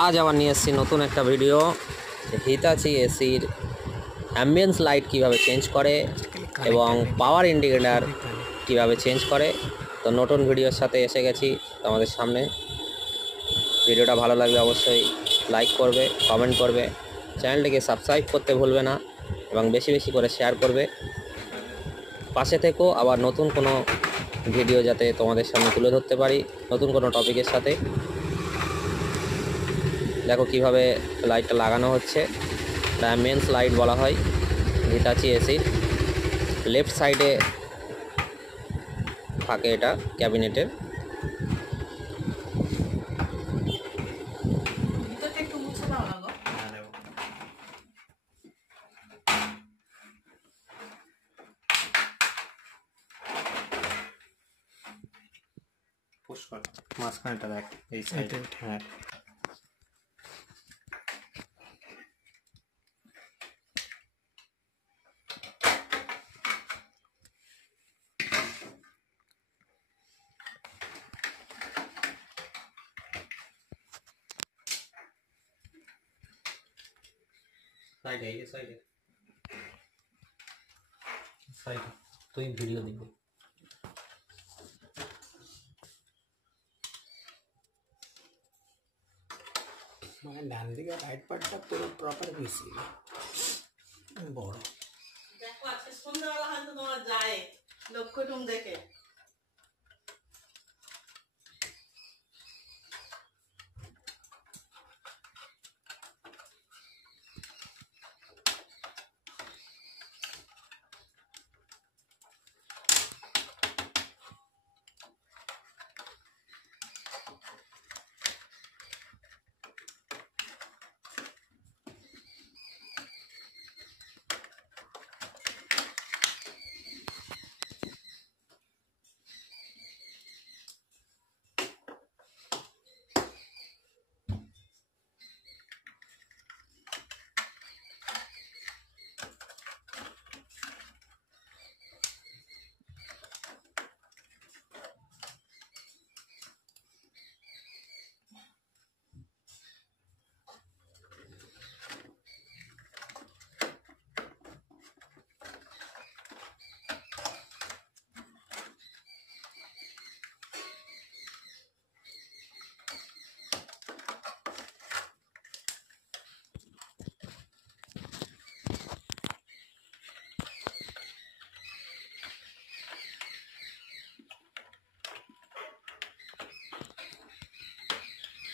आज আবার নিয়ে এসেছি নতুন একটা ভিডিও। হিতাচি এসির অ্যাম্বিয়েন্স লাইট কিভাবে চেঞ্জ করে এবং পাওয়ার ইন্ডিকেটর কিভাবে চেঞ্জ করে। তো নতুন ভিডিওর সাথে এসে গেছি তোমাদের সামনে। ভিডিওটা ভালো লাগলে অবশ্যই লাইক করবে, কমেন্ট করবে, চ্যানেলটিকে সাবস্ক্রাইব করতে ভুলবে না এবং বেশি বেশি করে শেয়ার করবে। পাশে থেকেও আবার নতুন কোনো ভিডিও যাতে তোমাদের সামনে তুলে ধরতে পারি নতুন কোনো টপিকের সাথে। দেখো কিভাবে লাইটটা লাগানো হচ্ছে। অ্যাম্বিয়েন্স লাইট বলা হয় হিতাচি এসির। লেফট সাইডে থাকে এটা ক্যাবিনেটের। মাঝখানেটা দেখ এই সাইডে। হ্যাঁ সাইডে এই সাইডে সাইডে তুই ভিডিও দিবি। মানে ডান দিকে রাইট পার্টটা পুরো প্রপার পিসি বড়। দেখো আজকে সন্ধ্যাবেলা হয়তো তোমরা যায় লক্ষ্য টুম দেখে